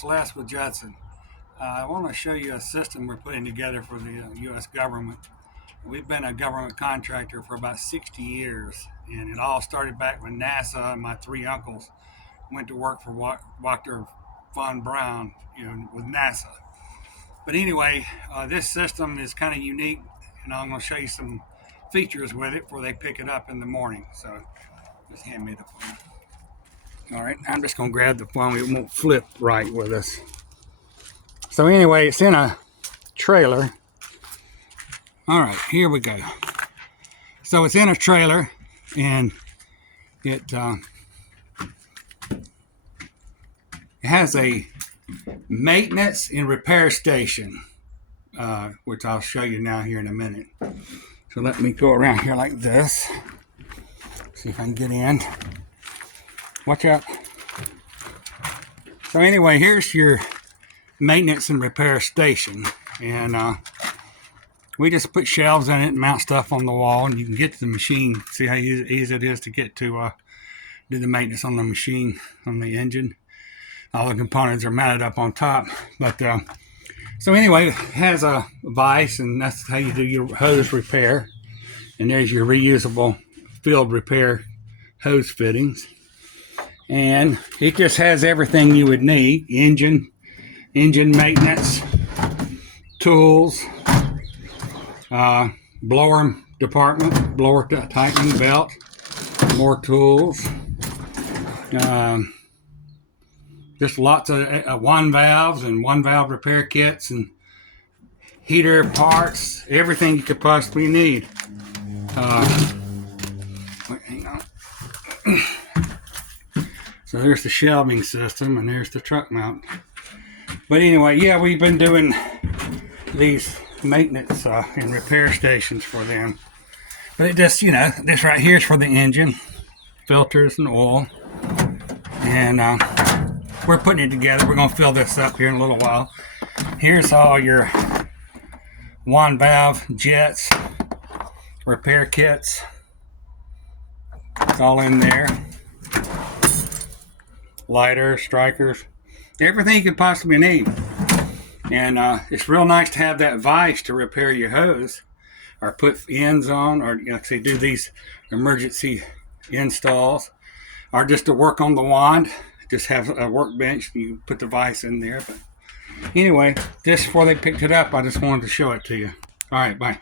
it's Les with Judson. I want to show you a system we're putting together for the U.S. government. We've been a government contractor for about 60 years, and it all started back when NASA and my three uncles went to work for Dr. Von Braun, with NASA. But anyway, this system is kind of unique, and I'm going to show you some features with it before they pick it up in the morning. So just hand me the phone. All right, I'm just going to grab the phone. It won't flip right with us. So anyway, it's in a trailer. All right, here we go. So it's in a trailer, and it has a maintenance and repair station, which I'll show you now here in a minute. So let me go around here like this. See if I can get in. Watch out. So anyway, here's your maintenance and repair station, and we just put shelves in it and mount stuff on the wall, and you can get to the machine. See how easy it is to get to do the maintenance on the machine, on the engine. All the components are mounted up on top. But so anyway, it has a vise, and that's how you do your hose repair. And there's your reusable field repair hose fittings. And it just has everything you would need: engine maintenance, tools, blower department, blower tightening belt, more tools, just lots of one valves and one valve repair kits and heater parts, everything you could possibly need. Wait, hang on. So there's the shelving system, and there's the truck mount. But anyway, yeah, we've been doing these maintenance and repair stations for them. But it just, this right here is for the engine, filters and oil. And we're putting it together. We're going to fill this up here in a little while. Here's all your one valve jets, repair kits. It's all in there. Lighters, strikers, everything you could possibly need. And it's real nice to have that vise to repair your hose or put ends on, or like I say, do these emergency installs, or just to work on the wand. Just have a workbench, you put the vise in there. But anyway, just before they picked it up, I just wanted to show it to you. All right, bye.